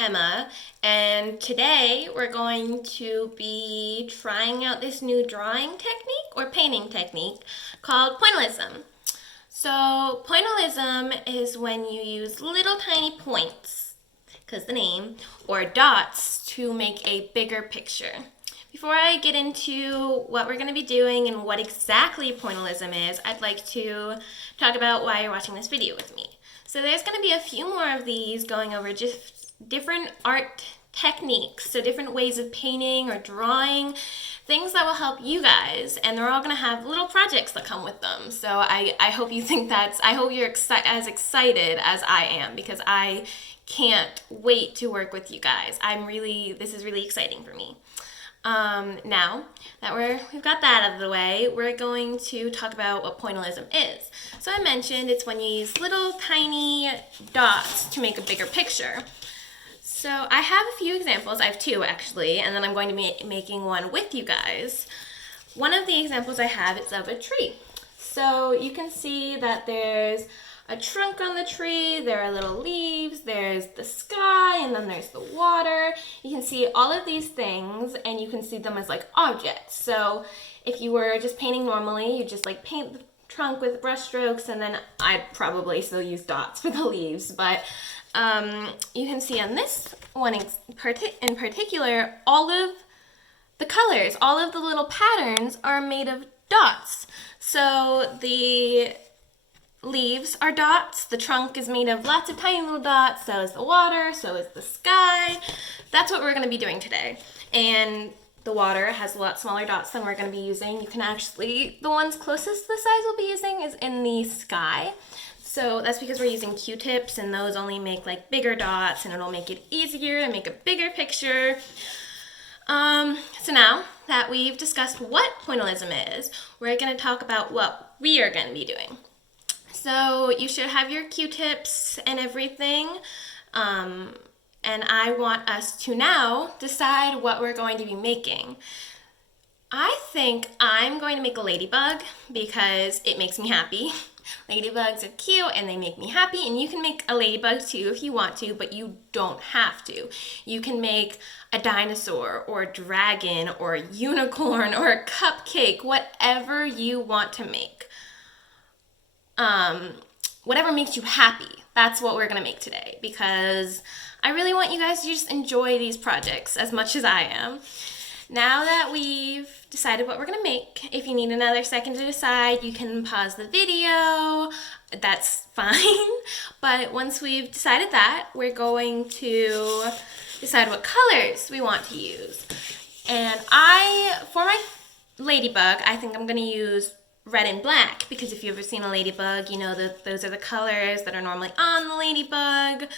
Emma, and today we're going to be trying out this new drawing technique or painting technique called pointillism. So pointillism is when you use little tiny points, because the name, or dots to make a bigger picture. Before I get into what we're going to be doing and what exactly pointillism is, I'd like to talk about why you're watching this video with me. So there's going to be a few more of these going over just different art techniques, so different ways of painting or drawing, things that will help you guys, and they're all going to have little projects that come with them. So I hope you think I hope you're as excited as I am, because I can't wait to work with you guys. This is really exciting for me. Now that we've got that out of the way, we're going to talk about what pointillism is. So I mentioned it's when you use little tiny dots to make a bigger picture. So I have a few examples. I have two actually, and then I'm going to be making one with you guys. One of the examples I have is of a tree. So you can see that there's a trunk on the tree, there are little leaves, there's the sky, and then there's the water. You can see all of these things, and you can see them as like objects. So if you were just painting normally, you just like paint the trunk with brush strokes, and then I'd probably still use dots for the leaves, but you can see on this one in particular, all of the colors, all of the little patterns are made of dots. So the leaves are dots, the trunk is made of lots of tiny little dots, so is the water, so is the sky. That's what we're going to be doing today. And the water has a lot smaller dots than we're going to be using. You can actually, the ones closest to the size we'll be using is in the sky. So that's because we're using Q-tips, and those only make like bigger dots, and it'll make it easier to make a bigger picture. So now that we've discussed what pointillism is, we're going to talk about what we are going to be doing. So you should have your Q-tips and everything, and I want us to now decide what we're going to be making. I think I'm going to make a ladybug because it makes me happy. Ladybugs are cute and they make me happy, and you can make a ladybug too if you want to, but you don't have to. You can make a dinosaur or a dragon or a unicorn or a cupcake, whatever you want to make. Whatever makes you happy. That's what we're going to make today, because I really want you guys to just enjoy these projects as much as I am. Now that we've decided what we're going to make, if you need another second to decide, you can pause the video. That's fine. But once we've decided that, we're going to decide what colors we want to use. And for my ladybug, I think I'm going to use red and black, because if you've ever seen a ladybug, you know that those are the colors that are normally on the ladybug.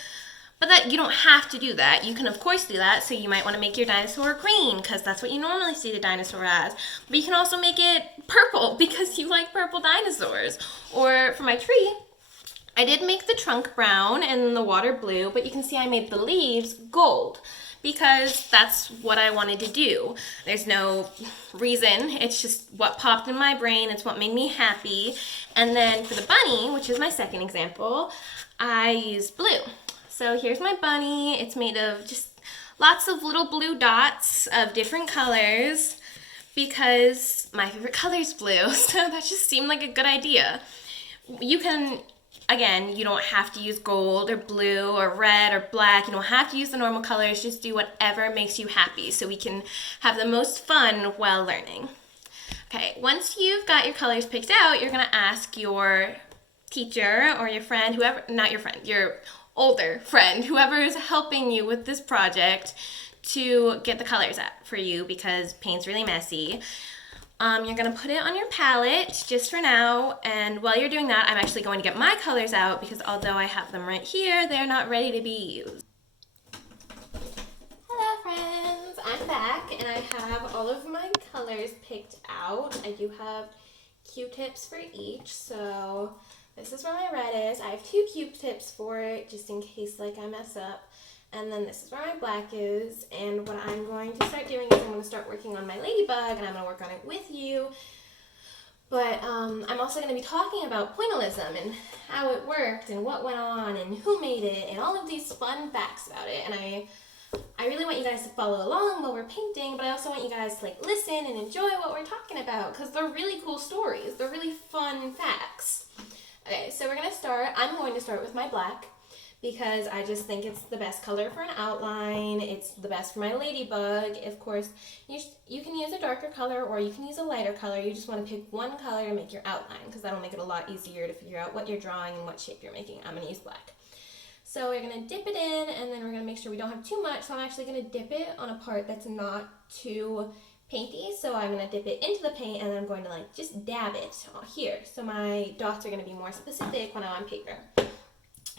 But that you don't have to do that. You can of course do that. So you might want to make your dinosaur green, because that's what you normally see the dinosaur as. But you can also make it purple because you like purple dinosaurs. Or for my tree, I did make the trunk brown and the water blue, but you can see I made the leaves gold, because that's what I wanted to do. There's no reason, it's just what popped in my brain, it's what made me happy. And then for the bunny, which is my second example, I used blue. So here's my bunny. It's made of just lots of little blue dots of different colors, because my favorite color is blue, so that just seemed like a good idea. You can, again, you don't have to use gold or blue or red or black. You don't have to use the normal colors. Just do whatever makes you happy so we can have the most fun while learning. Okay, once you've got your colors picked out, you're going to ask your teacher or your friend, whoever, not your friend, your older friend, whoever is helping you with this project, to get the colors out for you, because paint's really messy. You're going to put it on your palette just for now, and while you're doing that, I'm actually going to get my colors out, because although I have them right here, they're not ready to be used. Hello friends, I'm back, and I have all of my colors picked out. I do have Q-tips for each, so this is where my red is. I have two Q-tips for it, just in case like I mess up. And then this is where my black is, and what I'm going to start doing is I'm going to start working on my ladybug, and I'm going to work on it with you. But I'm also going to be talking about pointillism and how it worked and what went on and who made it and all of these fun facts about it. And I really want you guys to follow along while we're painting, but I also want you guys to like listen and enjoy what we're talking about because they're really cool stories. They're really fun facts. Okay, so we're going to start. I'm going to start with my black because I just think it's the best color for an outline. It's the best for my ladybug. Of course, you can use a darker color or you can use a lighter color. You just want to pick one color to make your outline because that'll make it a lot easier to figure out what you're drawing and what shape you're making. I'm going to use black. So we're going to dip it in and then we're going to make sure we don't have too much. So I'm actually going to dip it on a part that's not too painty. So I'm going to dip it into the paint and then I'm going to like just dab it here. So my dots are going to be more specific when I'm on paper.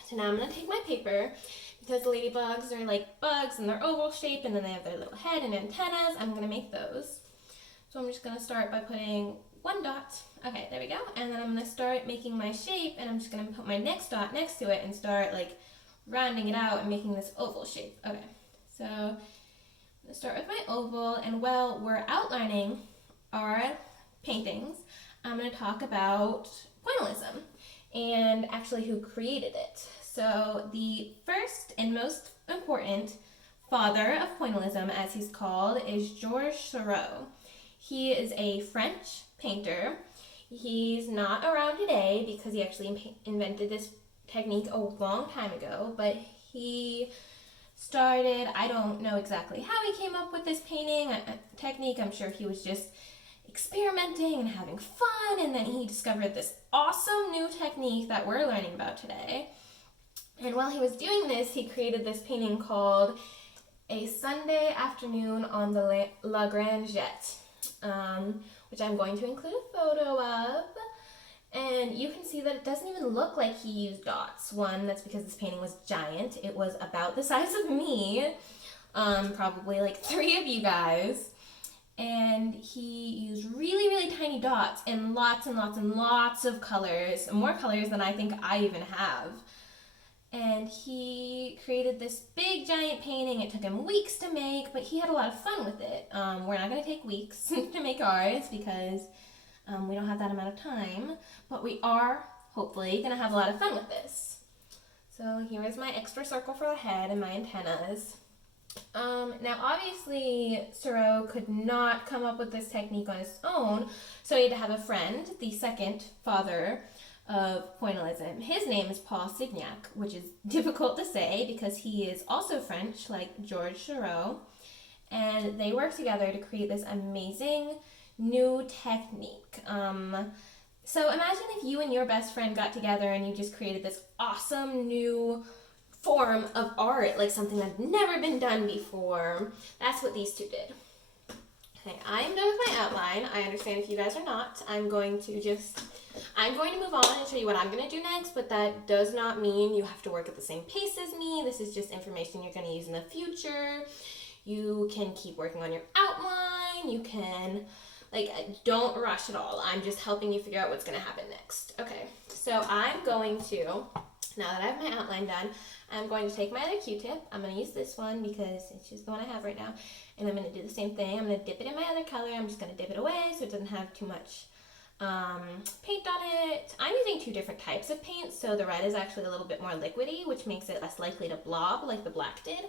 So now I'm going to take my paper, because the ladybugs are like bugs and they're oval shaped and then they have their little head and antennas. I'm going to make those. So I'm just going to start by putting one dot. Okay, there we go. And then I'm going to start making my shape and I'm just going to put my next dot next to it and start like rounding it out and making this oval shape. Okay, so I'm going to start with my oval, and while we're outlining our paintings, I'm going to talk about pointillism and actually who created it. So the first and most important father of pointillism, as he's called, is Georges Seurat. He is a French painter. He's not around today because he actually invented this technique a long time ago, but he started, I don't know exactly how he came up with this painting technique. I'm sure he was just experimenting and having fun, and then he discovered this awesome new technique that we're learning about today. And while he was doing this, he created this painting called A Sunday Afternoon on the La Grande Jette, which I'm going to include a photo of. And you can see that it doesn't even look like he used dots. One, that's because this painting was giant. It was about the size of me, probably like 3 of you guys. And he used really, really tiny dots and lots and lots and lots of colors, more colors than I think I even have. And he created this big giant painting. It took him weeks to make, but he had a lot of fun with it. We're not going to take weeks to make ours because we don't have that amount of time, but we are hopefully going to have a lot of fun with this. So here is my extra circle for the head and my antennas. Now obviously Seurat could not come up with this technique on his own, so he had to have a friend, the second father of pointillism. His name is Paul Signac, which is difficult to say because he is also French, like Georges Seurat, and they worked together to create this amazing new technique. So imagine if you and your best friend got together and you just created this awesome new form of art, like something that had never been done before. That's what these two did. Okay, I'm done with my outline. I understand if you guys are not. I'm going to move on and show you what I'm going to do next, but that does not mean you have to work at the same pace as me. This is just information you're going to use in the future. You can keep working on your outline. You can, don't rush at all. I'm just helping you figure out what's going to happen next. Okay, so I'm going to, now that I have my outline done, I'm going to take my other Q-tip. I'm going to use this one because it's just the one I have right now. And I'm going to do the same thing. I'm going to dip it in my other color. I'm just going to dip it away so it doesn't have too much paint on it. I'm using 2 different types of paint. So the red is actually a little bit more liquidy, which makes it less likely to blob like the black did.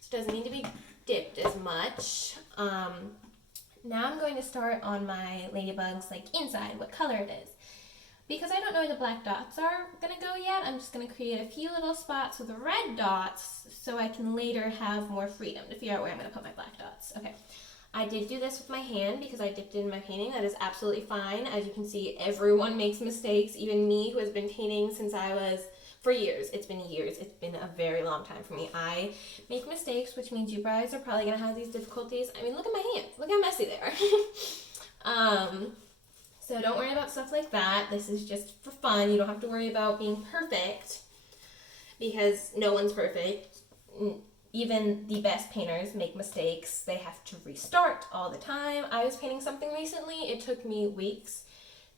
So it doesn't need to be dipped as much. Now I'm going to start on my ladybugs inside, what color it is. Because I don't know where the black dots are going to go yet, I'm just going to create a few little spots with red dots so I can later have more freedom to figure out where I'm going to put my black dots. Okay, I did do this with my hand because I dipped it in my painting. That is absolutely fine. As you can see, everyone makes mistakes, even me who has been painting since I was, for years. It's been years. It's been a very long time for me. I make mistakes, which means you guys are probably going to have these difficulties. I mean, look at my hands. Look how messy they are. So don't worry about stuff like that. This is just for fun. You don't have to worry about being perfect because no one's perfect. Even the best painters make mistakes. They have to restart all the time. I was painting something recently. It took me weeks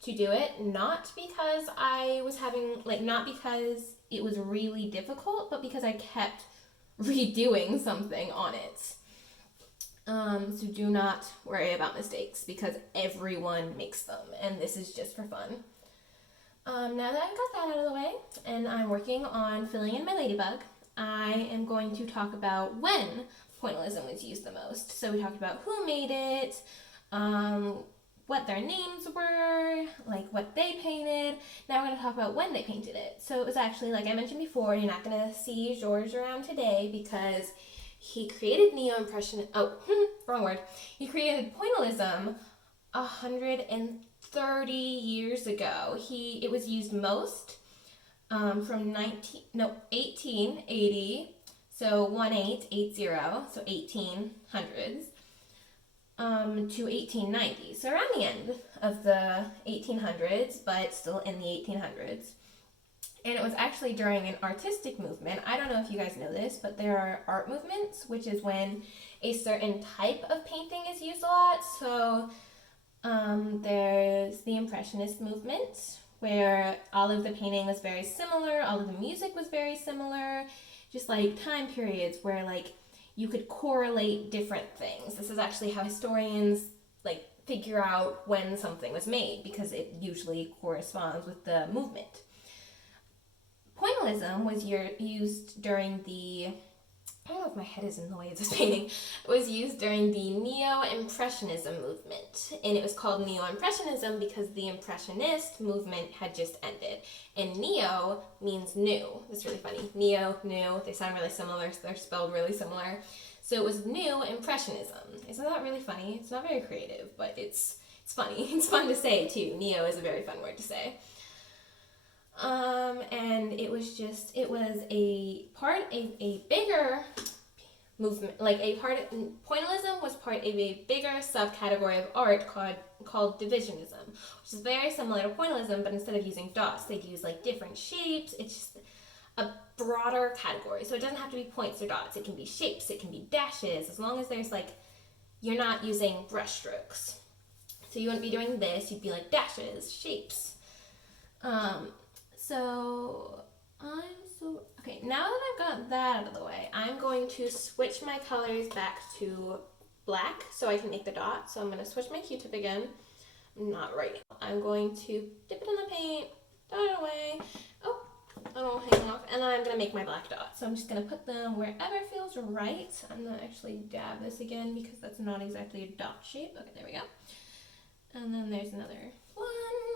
to do it, not because I was having, not because it was really difficult, but because I kept redoing something on it. So do not worry about mistakes because everyone makes them, and this is just for fun. Now that I've got that out of the way, and I'm working on filling in my ladybug, I am going to talk about when pointillism was used the most. So we talked about who made it, what their names were, like what they painted. Now we're going to talk about when they painted it. So it was actually, like I mentioned before, you're not going to see Georges around today because he created neo-impressionism. Oh, wrong word. He created pointillism 130 years ago. It was used most from 1880, so 1880, so 1800s, to 1890. So around the end of the 1800s, but still in the 1800s. And it was actually during an artistic movement. I don't know if you guys know this, but there are art movements, which is when a certain type of painting is used a lot. So there's the Impressionist movement, where all of the painting was very similar, all of the music was very similar, just like time periods where like you could correlate different things. This is actually how historians like figure out when something was made because it usually corresponds with the movement. Pointillism was used during the, I don't know if my head is in the way of this painting, it was used during the Neo-Impressionism movement. And it was called Neo-Impressionism because the Impressionist movement had just ended. And neo means new. That's really funny. Neo, new, they sound really similar, so they're spelled really similar. So it was New Impressionism. Isn't that really funny? It's not very creative, but it's funny. It's fun to say too. Neo is a very fun word to say. And it was a bigger movement, like pointillism was part of a bigger subcategory of art called divisionism, which is very similar to pointillism, but instead of using dots, they'd use like different shapes. It's just a broader category. So it doesn't have to be points or dots. It can be shapes, it can be dashes, as long as there's like, you're not using brush strokes. So you wouldn't be doing this, you'd be like dashes, shapes. Okay, now that I've got that out of the way, I'm going to switch my colors back to black so I can make the dot. So I'm going to switch my Q-tip again. Not right. I'm going to dip it in the paint, dot it away. Oh, it'll hang off. And then I'm going to make my black dot. So I'm just going to put them wherever feels right. I'm going to actually dab this again because that's not exactly a dot shape. Okay, there we go. And then there's another one.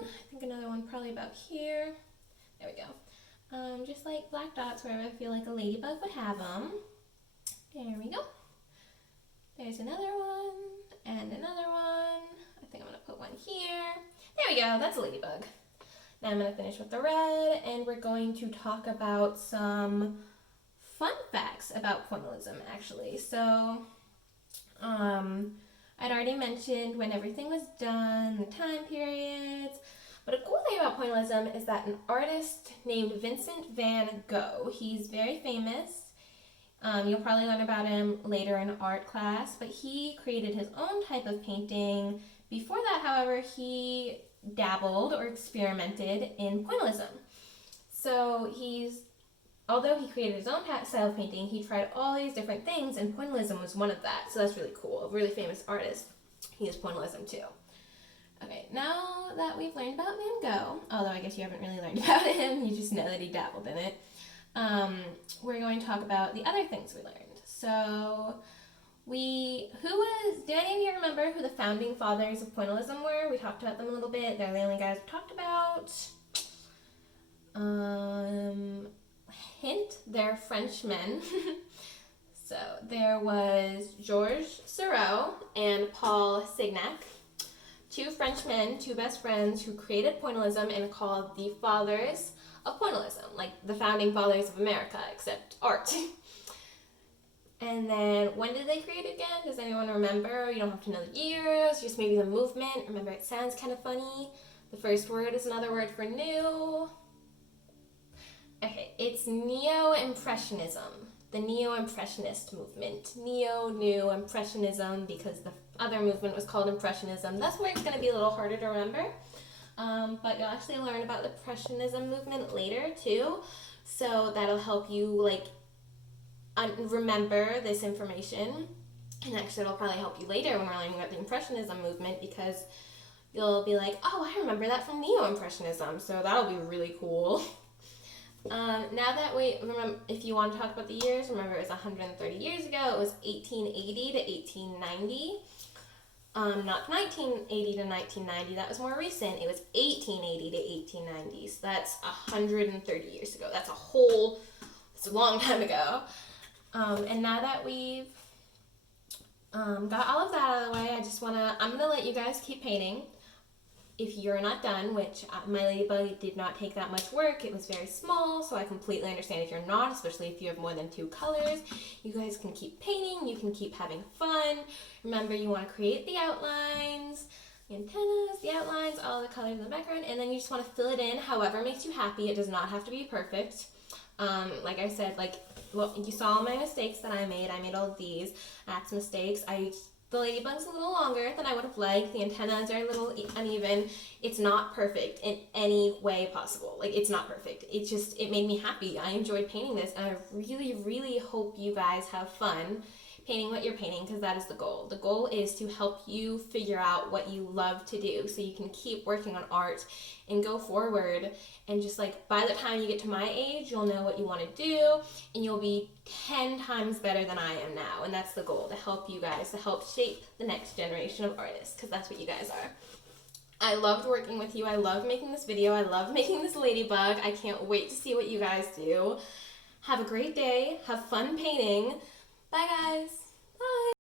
I think another one probably about here. There we go. Just like black dots wherever I feel like a ladybug would have them. There we go. There's another one and another one. I think I'm going to put one here. There we go. That's a ladybug. Now I'm going to finish with the red, and we're going to talk about some fun facts about pointillism, actually. So, I'd already mentioned when everything was done, the time periods. But a cool thing about pointillism is that an artist named Vincent van Gogh, he's very famous. You'll probably learn about him later in art class, but he created his own type of painting. Before that, however, he dabbled or experimented in pointillism. So although he created his own style of painting, he tried all these different things, and pointillism was one of that. So that's really cool. A really famous artist. He used pointillism too. Okay, now that we've learned about Van Gogh, although I guess you haven't really learned about him, you just know that he dabbled in it, we're going to talk about the other things we learned. So, do any of you remember who the founding fathers of pointillism were? We talked about them a little bit. They're the only guys we talked about. Hint, they're Frenchmen. So, there was Georges Seurat and Paul Signac. Two Frenchmen, two best friends who created pointillism and called the fathers of pointillism, like the founding fathers of America, except art. And then when did they create it again? Does anyone remember? You don't have to know the years, just maybe the movement. Remember, it sounds kind of funny. The first word is another word for new. Okay, it's Neo-Impressionism, the Neo-Impressionist movement. New, Impressionism, because the other movement was called Impressionism. That's where it's going to be a little harder to remember. But you'll actually learn about the Impressionism movement later too. So that'll help you remember this information. And actually it'll probably help you later when we're learning about the Impressionism movement, because you'll be like, oh, I remember that from Neo-Impressionism, so that'll be really cool. Now that we remember, if you want to talk about the years, remember it was 130 years ago. It was 1880 to 1890. Not 1980 to 1990. That was more recent. It was 1880 to 1890. So that's 130 years ago. That's a long time ago. And now that we've got all of that out of the way, I'm gonna let you guys keep painting. If you're not done, which my ladybug did not take that much work, it was very small, so I completely understand if you're not, especially if you have more than 2 colors. You guys can keep painting, you can keep having fun. Remember, you want to create the outlines, the antennas, the outlines, all the colors in the background, and then you just want to fill it in however makes you happy. It does not have to be perfect. Like I said, you saw all my mistakes that I made. I made all of these. That's mistakes. The ladybug's a little longer than I would have liked. The antennas are a little uneven. It's not perfect in any way possible. It's not perfect. It made me happy. I enjoyed painting this, and I really, really hope you guys have fun painting what you're painting, because that is the goal. The goal is to help you figure out what you love to do so you can keep working on art and go forward, and just by the time you get to my age, you'll know what you want to do, and you'll be 10 times better than I am now. And that's the goal, to help you guys, to help shape the next generation of artists, because that's what you guys are. I loved working with you. I love making this video. I love making this ladybug. I can't wait to see what you guys do. Have a great day. Have fun painting. Bye, guys. Bye.